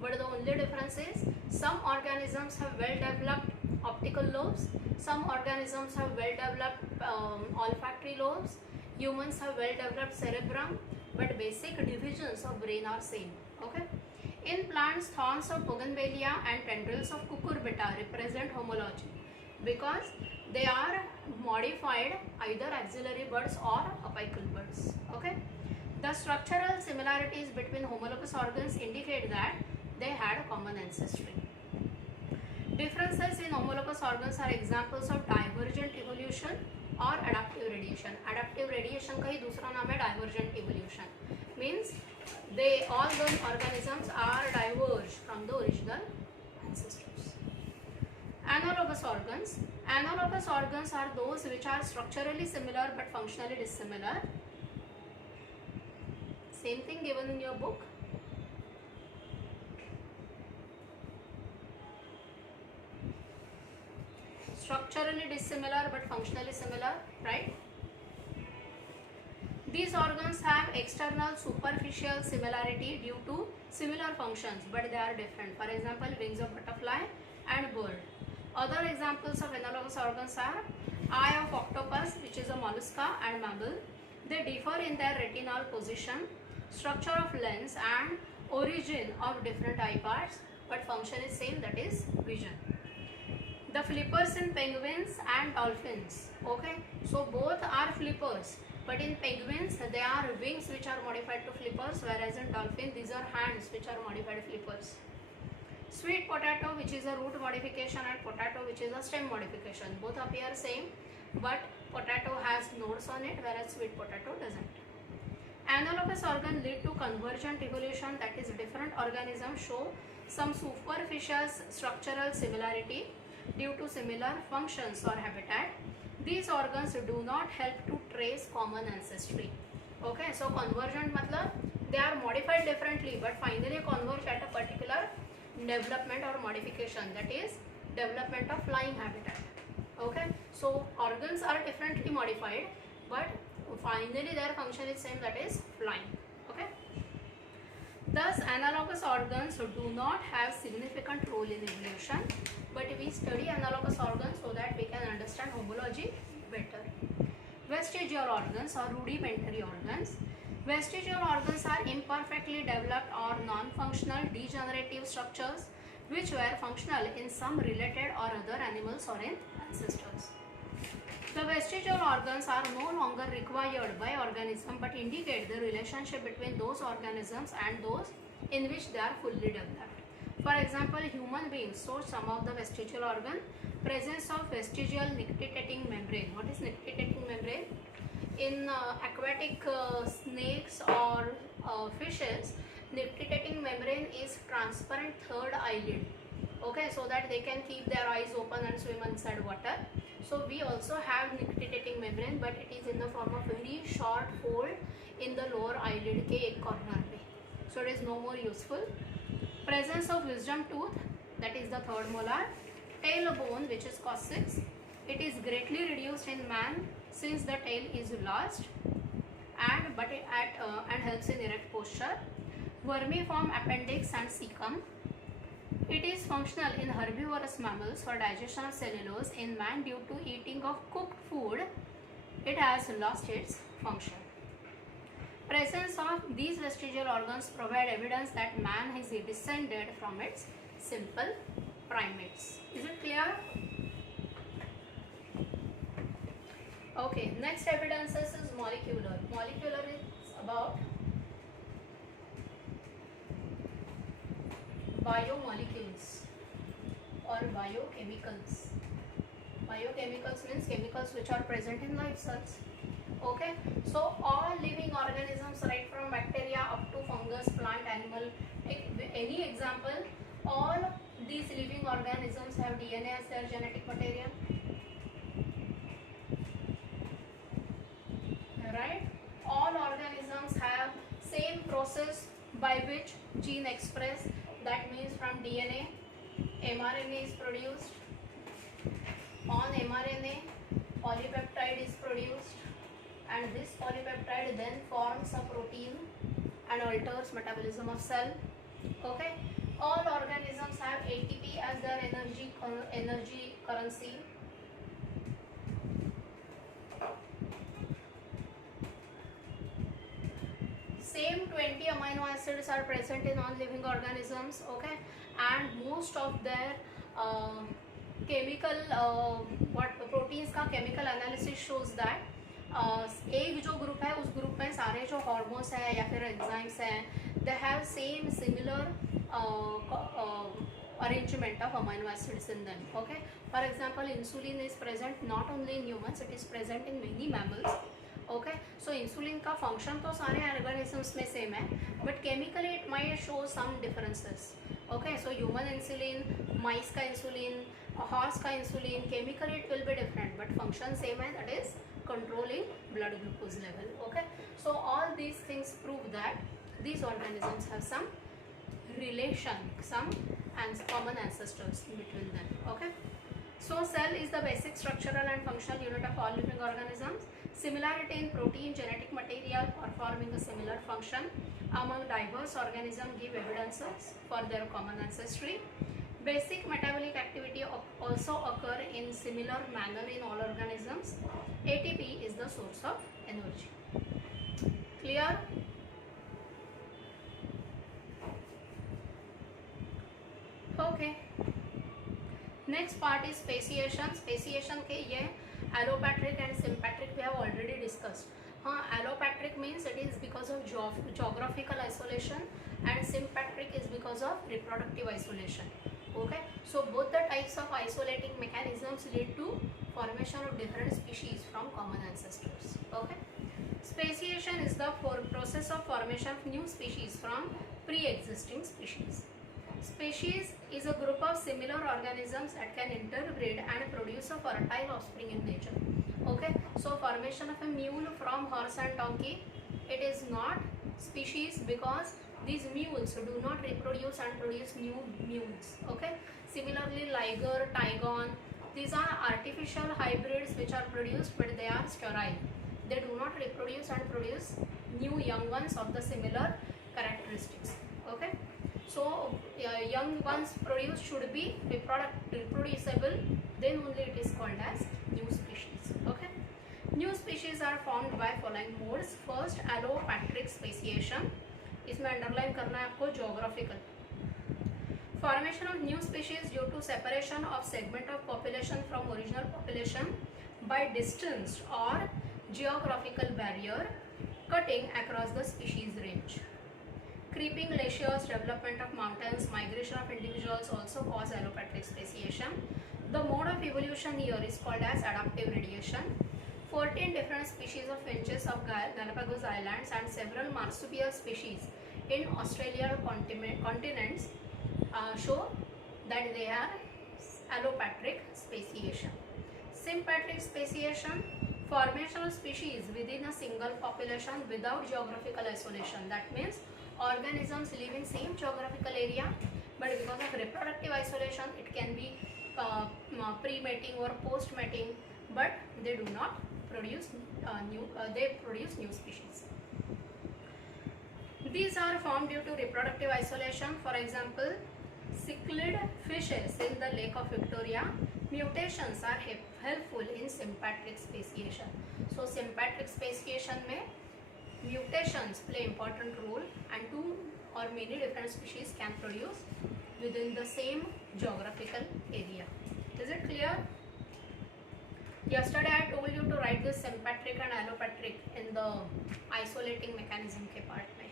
But the only difference is some organisms have well developed optical lobes, some organisms have well developed olfactory lobes, humans have well developed cerebrum, but basic divisions of brain are same. Okay, in plants, thorns of bougainvillea and tendrils of cucurbita represent homology because they are modified either axillary buds or apical buds. Okay, the structural similarities between homologous organs indicate that they had a common ancestry. Differences in homologous organs are examples of divergent evolution और adaptive radiation. Adaptive radiation का ही दूसरा नाम है divergent evolution. Means they all the organisms are diverged from the original ancestors. Analogous organs. Analogous organs are those which are structurally similar but functionally dissimilar. Same thing given in your book. Structurally dissimilar but functionally similar, right? These organs have external superficial similarity due to similar functions, but they are different. For example, wings of butterfly and bird. Other examples of analogous organs are eye of octopus, which is a mollusca, and mammal. They differ in their retinal position, structure of lens, and origin of different eye parts, but function is same, that is vision. The flippers in penguins and dolphins. Okay, so both are flippers, but in penguins they are wings which are modified to flippers, whereas in dolphin these are hands which are modified flippers. Sweet potato, which is a root modification, and potato, which is a stem modification, both appear same, but potato has nodes on it, whereas sweet potato doesn't. Analogous organ lead to convergent evolution, that is different organisms show some superficial structural similarity due to similar functions or habitat. These organs do not help to trace common ancestry. Okay, so convergent matlab they are modified differently but finally converge at a particular development or modification, that is development of flying habitat. Okay, so organs are differently modified but finally their function is same, that is flying. Okay, thus analogous organs do not have significant role in evolution, but we study analogous organs so that we can understand homology better. Vestigial organs or rudimentary organs. Vestigial organs are imperfectly developed or non-functional degenerative structures which were functional in some related or other animals or in ancestors. The vestigial organs are no longer required by organism but indicate the relationship between those organisms and those in which they are fully developed. For example, human beings show some of the vestigial organ. Presence of vestigial nictitating membrane. What is nictitating membrane? In aquatic snakes or fishes, nictitating membrane is transparent third eyelid. Okay, so that they can keep their eyes open and swim inside water. So we also have nictitating membrane, but it is in the form of very short fold in the lower eyelid ke ek corner pe. So it is no more useful. Presence of wisdom tooth, that is the third molar. Tailbone, which is coccyx. It is greatly reduced in man since the tail is lost and helps in erect posture. Vermiform appendix and cecum. It is functional in herbivorous mammals for digestion of cellulose. In man, due to eating of cooked food, it has lost its function. Presence of these vestigial organs provide evidence that man is descended from its simple primates. Is it clear? Okay, next evidences is molecular. Molecular is about biomolecules or biochemicals. Biochemicals means chemicals which are present in life cells. Okay, so all living organisms, right from bacteria up to fungus, plant, animal, any example, all these living organisms have DNA as their genetic material, right? All organisms have same process by which gene express, that means from DNA mRNA is produced. On mRNA polypeptide is produced, and this polypeptide then forms a protein and alters metabolism of cell. Okay, all organisms have ATP as their energy currency. Same 20 amino acids are present in all living organisms. Okay, and most of their chemical proteins का chemical analysis shows that एक जो group है उस group में सारे जो hormones हैं या फिर एंजाइम्स हैं, they have same similar arrangement of amino acids in them. Okay, for example, insulin is present not only in humans, it is present in many mammals. Okay, so insulin का function तो सारे organisms में same है, but chemically it might show some differences. Okay, so human insulin, mice का insulin, horse का insulin, chemically it will be different, but function same है, that is controlling blood glucose level. Okay, so all these things prove that these organisms have some relation, some common ancestors between them. Okay, so cell is the basic structural and functional unit of all living organisms. Similarity in protein, genetic material performing a similar function among diverse organisms give evidences for their common ancestry. Basic metabolic activity also occur in similar manner in all organisms. ATP is the source of energy. Clear? Okay. Next part is speciation. Speciation के ये allopatric and sympatric we have already discussed. हाँ, allopatric means it is because of geographical isolation and sympatric is because of reproductive isolation. Okay, so both the types of isolating mechanisms lead to formation of different species from common ancestors. Okay, speciation is the process of formation of new species from pre-existing species. Species is a group of similar organisms that can interbreed and produce a fertile offspring in nature. Okay, so formation of a mule from horse and donkey, it is not species because these mules do not reproduce and produce new mules. Okay, similarly liger, tigon, these are artificial hybrids which are produced but they are sterile. They do not reproduce and produce new young ones of the similar characteristics. Okay, so young ones produced should be reproducible, then only it is called as new species. Okay, new species are formed by following modes. First, allopatric speciation, इसमें underline करना है आपको geographical. Formation of new species due to separation of segment of population from original population by distance or geographical barrier cutting across the species range. Creeping glaciers, development of mountains, migration of individuals also cause allopatric speciation. The mode of evolution here is called as adaptive radiation. 14 different species of finches of Galapagos Islands and several marsupial species in Australian continents show that they are allopatric speciation. Sympatric speciation, formation of species within a single population without geographical isolation. That means organisms live in same geographical area, but because of reproductive isolation it can be pre-mating or post-mating, but they do not produce new species. These are formed due to reproductive isolation. For example, cichlid fishes in the Lake of Victoria, mutations are helpful in sympatric speciation. So sympatric speciation में locations play important role, and two or many different species can produce within the same geographical area. Is it clear? Yesterday I told you to write this sympatric and allopatric in the isolating mechanism के part में.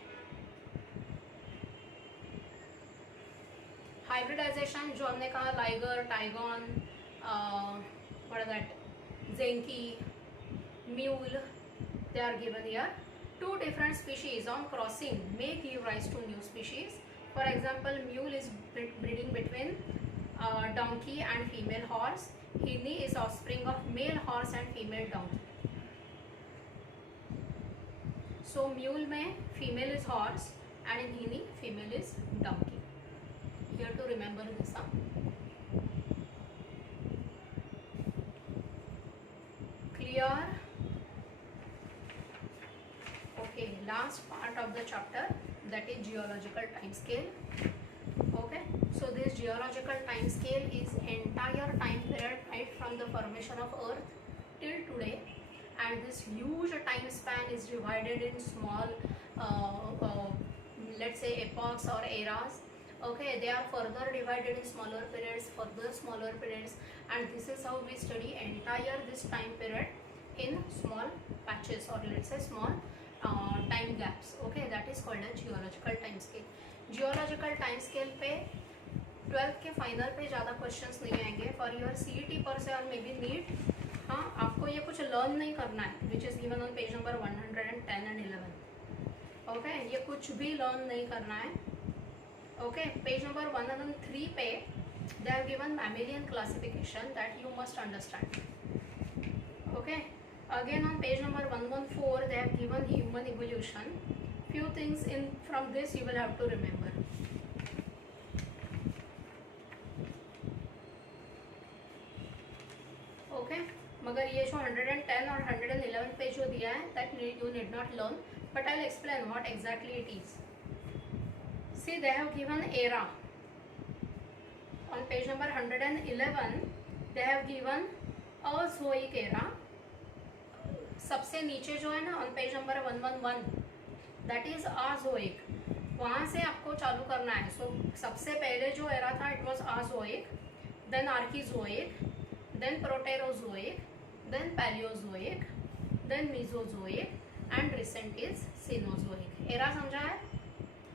Hybridization जो हमने कहा, Liger, Tygon, what is that, Zenki, Mule, they are given here. Two different species on crossing may give rise to new species. For example, mule is breeding between donkey and female horse. Hinni is offspring of male horse and female donkey. So mule में female is horse and in Hinni female is donkey. Here to remember this. Clear? Okay, last part of the chapter, that is geological time scale. Okay, so this geological time scale is entire time period right from the formation of earth till today, and this huge time span is divided in small let's say epochs or eras. Okay, they are further divided in smaller periods, further smaller periods, and this is how we study entire this time period in small patches, or let's say small time gaps. Okay, that is called as geological time scale. Geological time scale पे 12th के final पे ज़्यादा questions नहीं आएंगे. For your CET पर से और may B NEET, हाँ आपको ये कुछ लर्न नहीं करना है, which is given on page number 110 and 11. Okay, ये कुछ भी लर्न नहीं करना है. ओके, पेज नंबर 103 पे they are given mammalian classification that you must understand. Okay, again on page number 114 they have given human evolution. Few things in from this you will have to remember. Okay, मगर ये जो 110 और 111 पे जो दिया है that you need not learn, but I'll explain what exactly it is. See, they have given era. On page number 111 they have given Azoic era. सबसे नीचे जो है ना on page number 111 that is azoic, वहाँ से आपको चालू करना है. सो सबसे पहले जो एरा था it was azoic, then archaeozoic, then proterozoic, then palaeozoic, then mesozoic and recent is cenozoic. Era समझा है?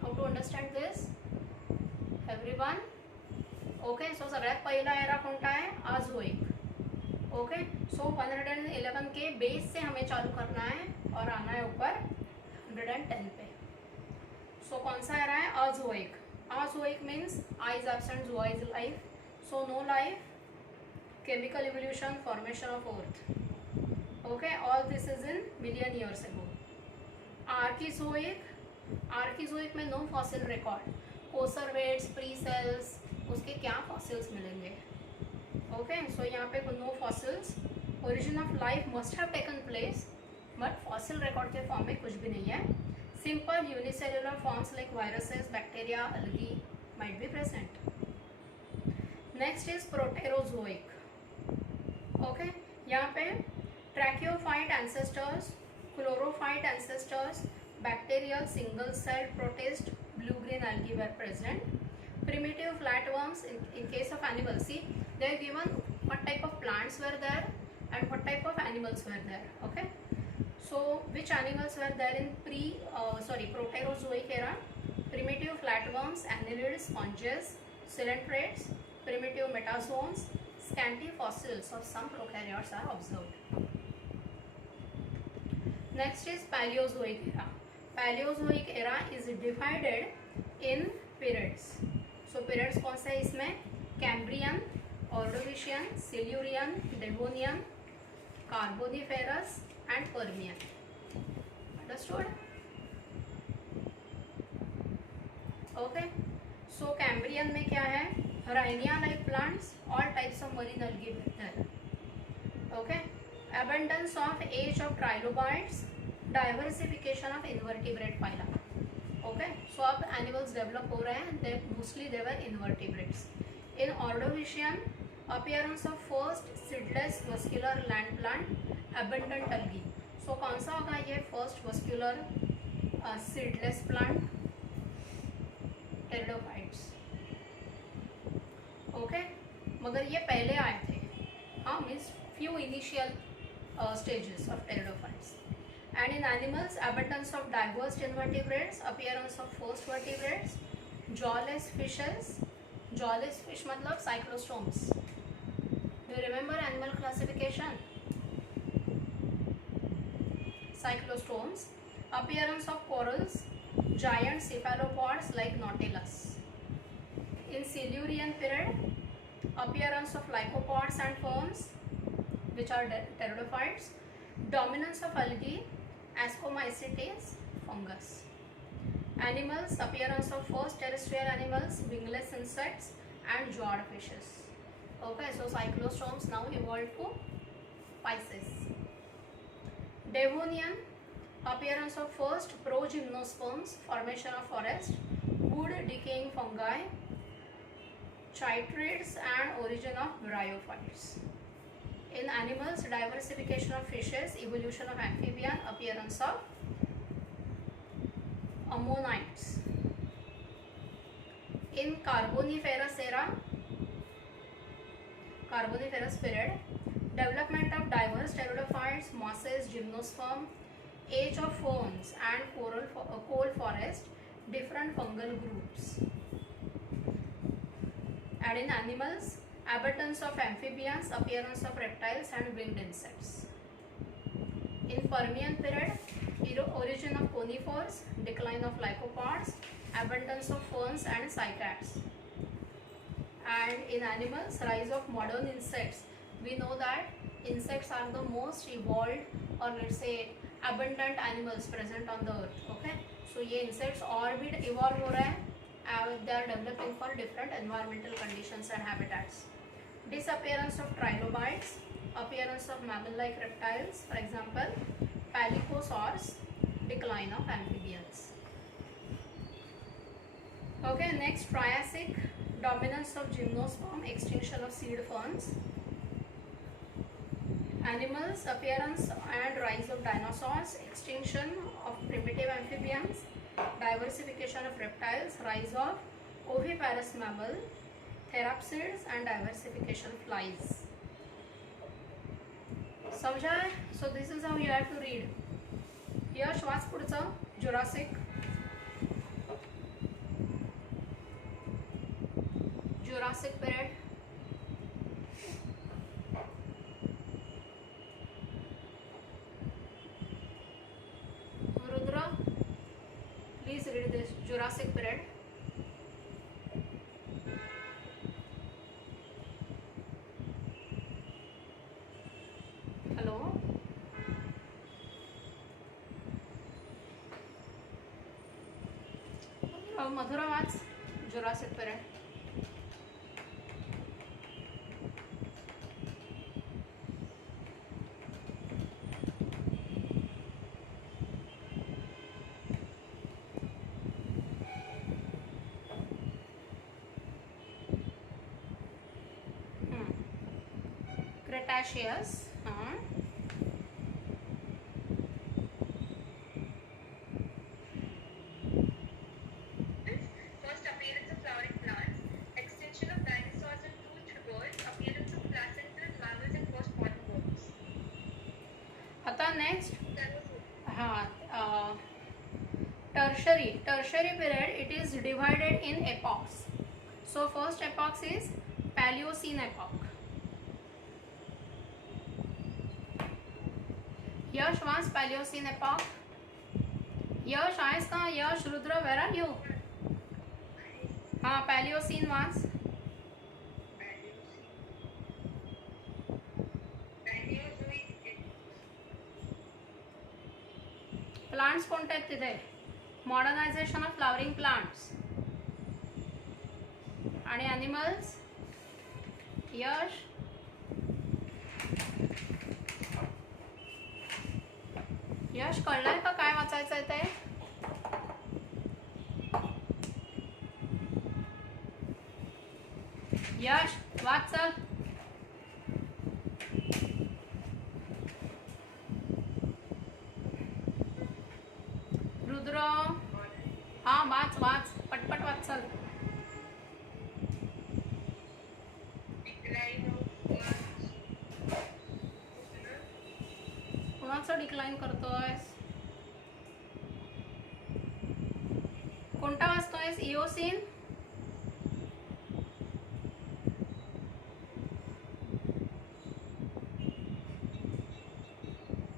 How to understand this everyone? Okay, so सगळ्यात पहिला एरा कोणता आहे? आजोइक. ओके, सो 111 के बेस से हमें चालू करना है और आना है ऊपर 110 पे. सो कौन सा एरा है? Azoic. Azoic means a is absent, zoa is life, so no life, chemical evolution, formation of earth. Okay, all this is in million years ago. Archaeozoic, archaeozoic में no fossil record, coacervates, pre cells, उसके क्या fossils मिलेंगे. Okay, so यहाँ पे no fossils. Origin of life must have taken place, but fossil record के form में कुछ भी नहीं है. Simple unicellular forms like viruses, bacteria, algae might be present. Next is proterozoic. Okay, यहाँ पे tracheophyte ancestors, chlorophyte ancestors, bacterial single cell protist, blue green algae were present. Primitive flatworms in case of animals, see they are given what type of plants were there and what type of animals were there. Okay, so which animals were there in Proterozoic era? Primitive flatworms, annelids, sponges, coelentrates, primitive metazoans, scanty fossils of some prokaryotes are observed. Next is Paleozoic era. Paleozoic era is divided in periods. So periods कौन सा है इसमें? Cambrian, Ordovician, Silurian, Devonian, Carboniferous and Permian. Understood? Okay, so Cambrian में क्या है? Rhynia like plants, all types of marine algae there. Okay, abundance of age of trilobites, diversification of invertebrate phyla. Okay, so अब animals develop हो रहे हैं, they mostly they were invertebrates. In Ordovician, appearance of first seedless vascular land plant, abundant algae. So कौन सा होगा ये first vascular seedless plant, pteridophytes. Okay, मगर ये पहले आए थे, हाँ, means few initial stages of pteridophytes. And in animals, abundance of diverse invertebrates, appearance of first vertebrates, jawless fishes, jawless fish मतलब cyclostomes. Do you remember animal classification? Cyclostomes. Appearance of corals, giant cephalopods like Nautilus. In Silurian period, appearance of lycopods and ferns, which are pteridophytes. Dominance of algae, Ascomycetes, fungus. Animals, appearance of first terrestrial animals, wingless insects and jawed fishes. Okay, so cyclostomes now evolved to Pisces. Devonian, appearance of first progymnosperms, formation of forest, wood decaying fungi, chytrids and origin of bryophytes. In animals, diversification of fishes, evolution of amphibian, appearance of ammonites. In Carboniferous era, Carboniferous period, development of diverse pteridophytes, mosses, gymnosperm, age of ferns and coal forest, different fungal groups. And in animals, abundance of amphibians, appearance of reptiles and winged insects. In Permian period, origin of conifers, decline of lycopods, abundance of ferns and cycads. And in animals, rise of modern insects. We know that insects are the most evolved, or let's say abundant animals present on the earth. Okay, so ये insects और भी evolve हो रहे हैं, they are developing for different environmental conditions and habitats. Disappearance of trilobites, appearance of mammal-like reptiles, for example, palicosaurs, decline of amphibians. Okay, next Triassic, dominance of gymnosperm, extinction of seed ferns. Animals, appearance and rise of dinosaurs, extinction of primitive amphibians, diversification of reptiles, rise of oviparous mammal, therapsids and diversification of flies. समझा है? So this is how you have to read. Yash watch पुढचं Jurassic. Jurassic period. Rudra, please read this. Jurassic period. Hello. Mathura watch Jurassic period. Cretaceous. First appearance of flowering plants, extinction of dinosaurs and toothed birds, appearance of placental mammals and first modern worms. आता next, That was हाँ, tertiary period. It is divided in epochs. So first epoch is Paleocene epoch. यश वांस Paleocene epoch. यश आहेस का? यश, Rudra, where are you? हाँ, Paleocene वांस. Plants कोणते आहेत तिथे? Modernisation of flowering plants. आणि ॲनिमल्स? यश, यश कळलंय का काय वाचायचं आहे ते? यश वाच चल. रुद्र रुद्र हा वाच वाच पटपट वाच चल. Decline of one's कोणाचं डिक्लाइन करतोयस? कोणता वाचतोयस? इओसिन?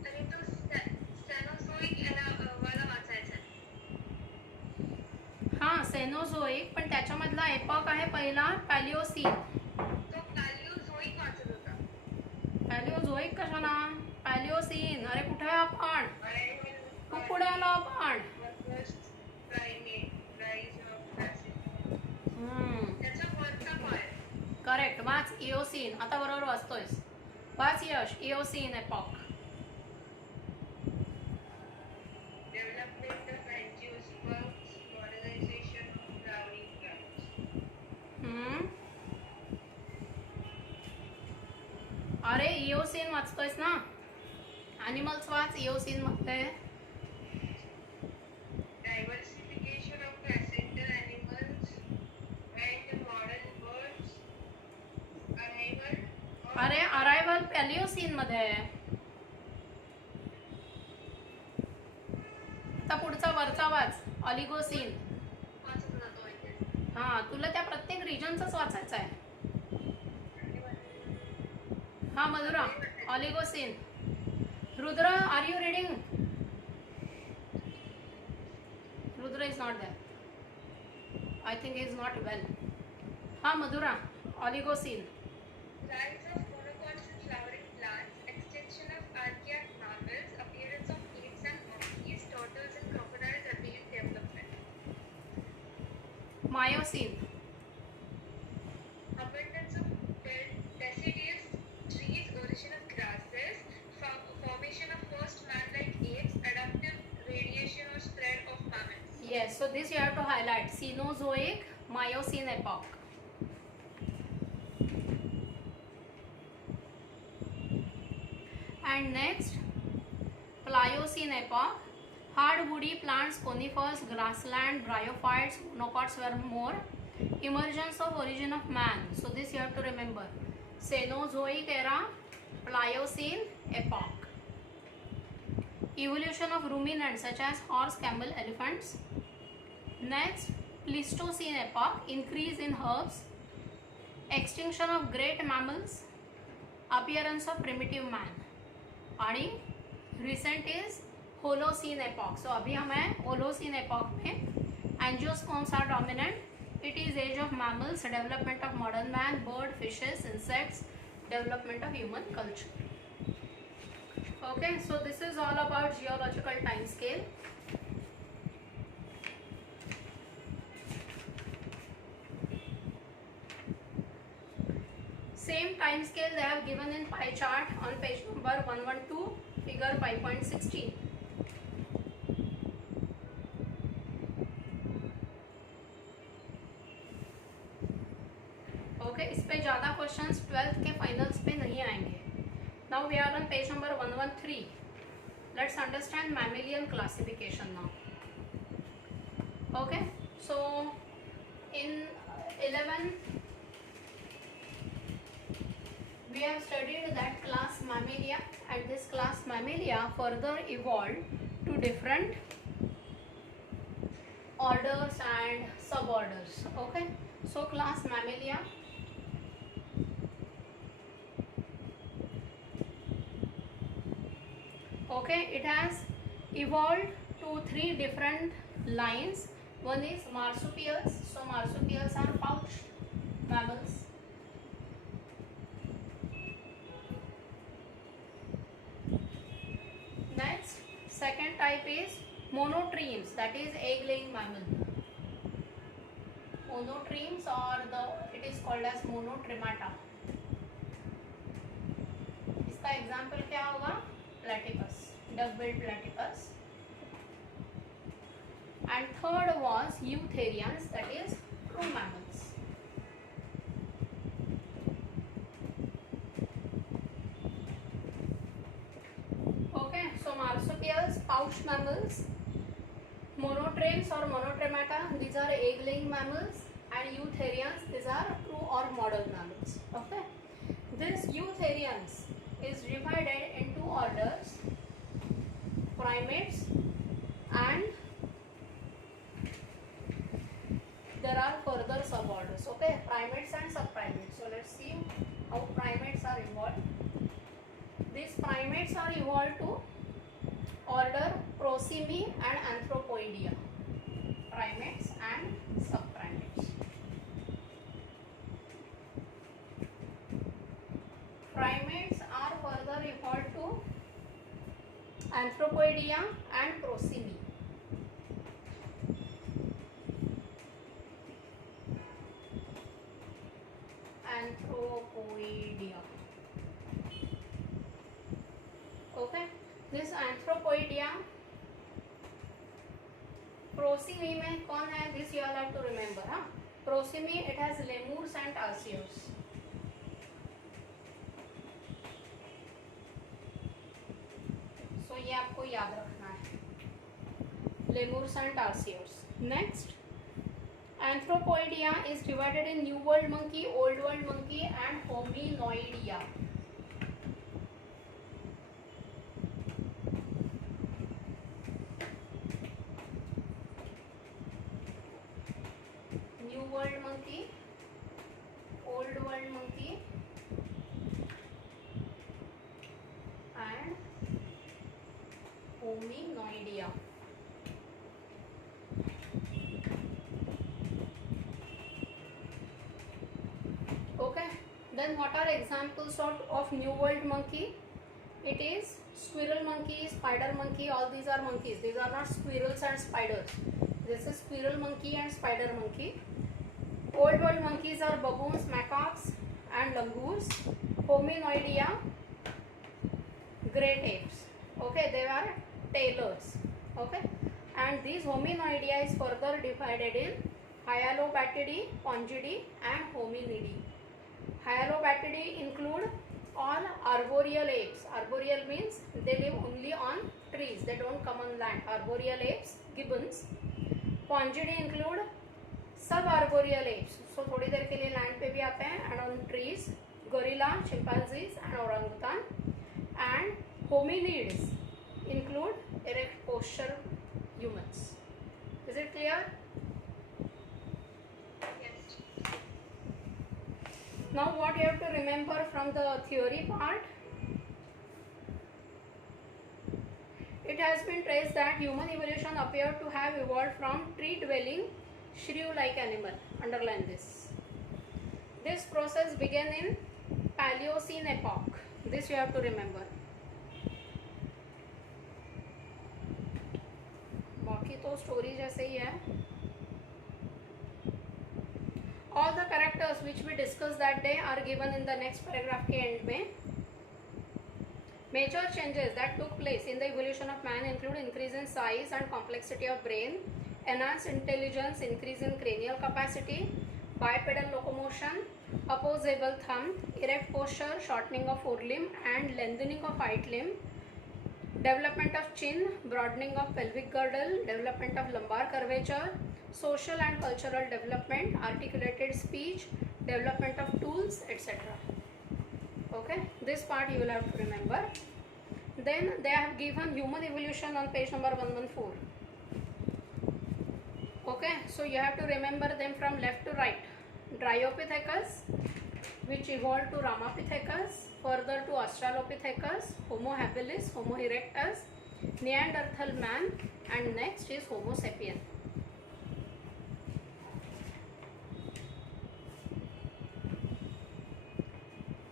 आणि तो Cenozoic वाला वाचायचा आहे. हा सेनोझोइक, पण त्याच्यामधला एपॉक आहे पहिला पॅलिओसिन. तो Paleozoic वाचत होता. पॅलिओझोइक कशाला? पॅलिओसिन. अरे कुठे आहे आपण? तू पुढे आलो आपण. First primate, rise of Placenta. हम्म त्याचा वरचा पाय. करेक्ट. Watch Eocene. आता बरोबर वाचतोयस. वाच Yash. Eocene epoch. Development of angiosperms, modernization of flowering plants. अरे इओसिन वाचतोयस ना? ॲनिमल्स वाच इओसिन मध्ये. Diversification of placental animals and modern birds. Arrival of अरे अरायवल पॅलिओसिन मध्ये आहे. आता पुढचा वरचा वाच ऑलिगोसिन. वाचत जातो इथे. हा तुला त्या प्रत्येक रिजनचंच वाचायचं आहे. हा Madhura Oligocene. Rudra are you reading? Rudra is not there. I think is not well. हा Madhura Oligocene. Rise of monocots and flowering plants, extension of archaean mammals, appearance of apes and monkeys, turtles and crocodiles, rapid development. Myosin. Abundance of deciduous trees, origin of grasses, formation of first man-like apes, adaptive radiation or spread of mammals. Yes, so this you have to highlight. Cenozoic, Miocene epoch. And next, Pliocene epoch. Hard woody plants, conifers, grassland, bryophytes, monocots were more. Emergence of origin of man. So this you have to remember. Cenozoic era, Pliocene epoch. Evolution of ruminants such as horse, camel, elephants. Next, Pleistocene epoch, increase in herbs. Extinction of great mammals. Appearance of primitive man. आणि recent is Holocene epoch. So अभी हम हैं Holocene epoch में. Angiosperms are dominant. It is age of mammals, development of modern man, bird, fishes, insects, development of human culture. Okay, so this is all about geological time scale. Same time scale they have given in pie chart on page number 112, figure 5.16. Okay, इस पे ज़्यादा questions 12th के finals पे नहीं आएंगे. Now we are on page number 113. Let's understand mammalian classification now. Okay, so in 11 we have studied that class Mammalia, and this class Mammalia further evolved to different orders and suborders. Okay, so class Mammalia okay, it has evolved to 3 different lines. One is marsupials. So marsupials are pouched mammals. Next, second type is monotremes, that is egg laying mammal. Monotremes, or it is called as monotremata. इसका example क्या होगा? Platypus, duck-billed platypus. And third was eutherians, that is true mammals. Okay, so marsupials, pouched mammals, Eutherians or Monotremata, these are egg-laying mammals, and Eutherians, these are true or model mammals. Okay, this Eutherians is divided into orders: primates, and there are further suborders. Okay, primates and subprimates. So let's see how primates are evolved. These primates are evolved to order Prosimy and Anthropoidea. Primates and subprimates. Primates are further evolved to Anthropoidea and Prosimy. Anthropoidea. Okay, this Anthropoidea, Prosimy में कौन है? This you all have to remember, हाँ? Prosimy, it has lemurs and tarsiers. So ये आपको याद रखना है, lemurs and tarsiers. Next, Anthropoidea is divided in New World monkey, Old World monkey, and Hominoidea. New World monkey, Old World monkey, and Hominoidea. Okay, then what are examples of New World monkey? It is squirrel monkey, spider monkey, all these are monkeys. These are not squirrels and spiders. This is squirrel monkey and spider monkey. Old World monkeys are baboons, macaques, and langurs. Hominoidea, great apes. Okay, they are tailors. Okay, and these Hominoidea is further divided in Hyalobatidae, Pongidae, and Hominidae. Hyalobatidae include all arboreal apes. Arboreal means they live only on trees, they don't come on land. Arboreal apes, gibbons. Pongidae include सब arboreal apes, so थोड़ी देर के लिए land पे भी आते हैं, and on trees, gorilla, chimpanzees, and orangutan. And hominids include erect posture humans. Is it clear? Yes. Now what you have to remember from the theory part? It has been traced that human evolution appeared to have evolved from tree-dwelling, shrew-like animal. Underline this. This process began in Paleocene epoch. This you have to remember. बाकी तो story जैसे ही है. All the characters which we discussed that day are given in the next paragraph के end में. Major changes that took place in the evolution of man include increase in size and complexity of brain, enhanced intelligence, increase in cranial capacity, bipedal locomotion, opposable thumb, erect posture, shortening of forelimb and lengthening of right limb, development of chin, broadening of pelvic girdle, development of lumbar curvature, social and cultural development, articulated speech, development of tools, etc. Okay, this part you will have to remember. Then they have given human evolution on page number 114. Okay, so you have to remember them from left to right. Dryopithecus, which evolved to Ramapithecus, further to Australopithecus, Homo habilis, Homo erectus, Neanderthal man, and next is Homo sapien.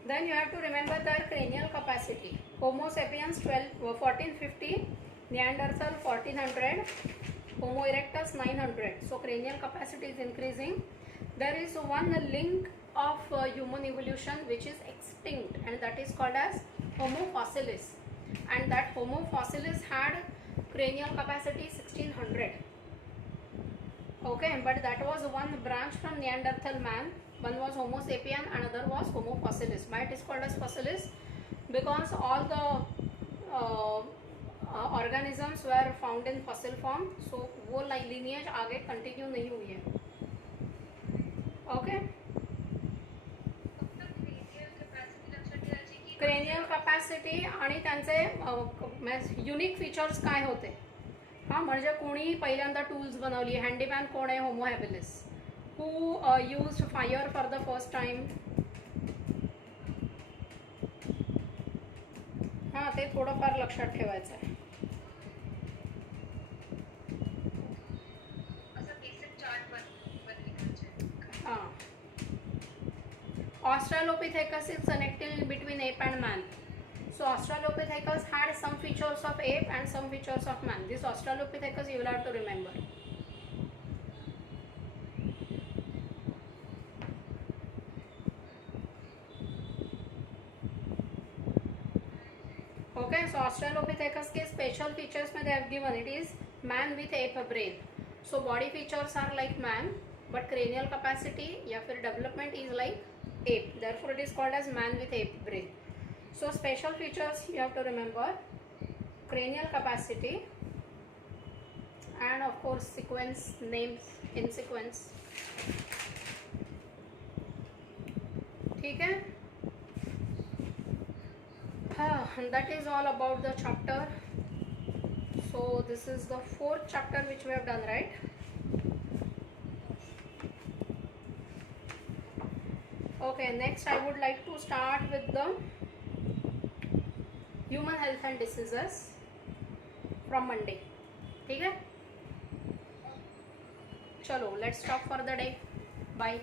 Then you have to remember their cranial capacity. Homo sapiens 1450, Neanderthal 1400, Homo erectus 900. So cranial capacity is increasing. There is one link of human evolution which is extinct, and that is called as Homo fossilis. And that Homo fossilis had cranial capacity 1600. Okay, but that was one branch from Neanderthal man. One was Homo sapien, another was Homo fossilis. Why it is called as fossilis? Because all the organisms were found in fossil form. So वो line lineage आगे continue नहीं हुई है. Okay. Cranial capacity आणि त्यांचे unique features काय होते. हां, म्हणजे कोणी पहिल्यांदा टूल्स बनवली. हँडीमॅन कोण आहे. Homo habilis. Who used fire for the first time. हां, ते थोडंफार लक्षात ठेवायचं आहे. हां, Australopithecus is connected between ape and man. So Australopithecus had some features of ape and some features of man. This Australopithecus you will have to remember. Okay, so Australopithecus के special features में they have given it is man with ape brain. So body features are like man, but cranial capacity या फिर development is like ape. Therefore, it is called as man with ape brain. So special features you have to remember: cranial capacity and of course sequence names in sequence. ठीक है. And that is all about the chapter. So this is the 4th chapter which we have done, right? Okay, next I would like to start with the human health and diseases from Monday. ठीक है. चलो, let's stop for the day. Bye.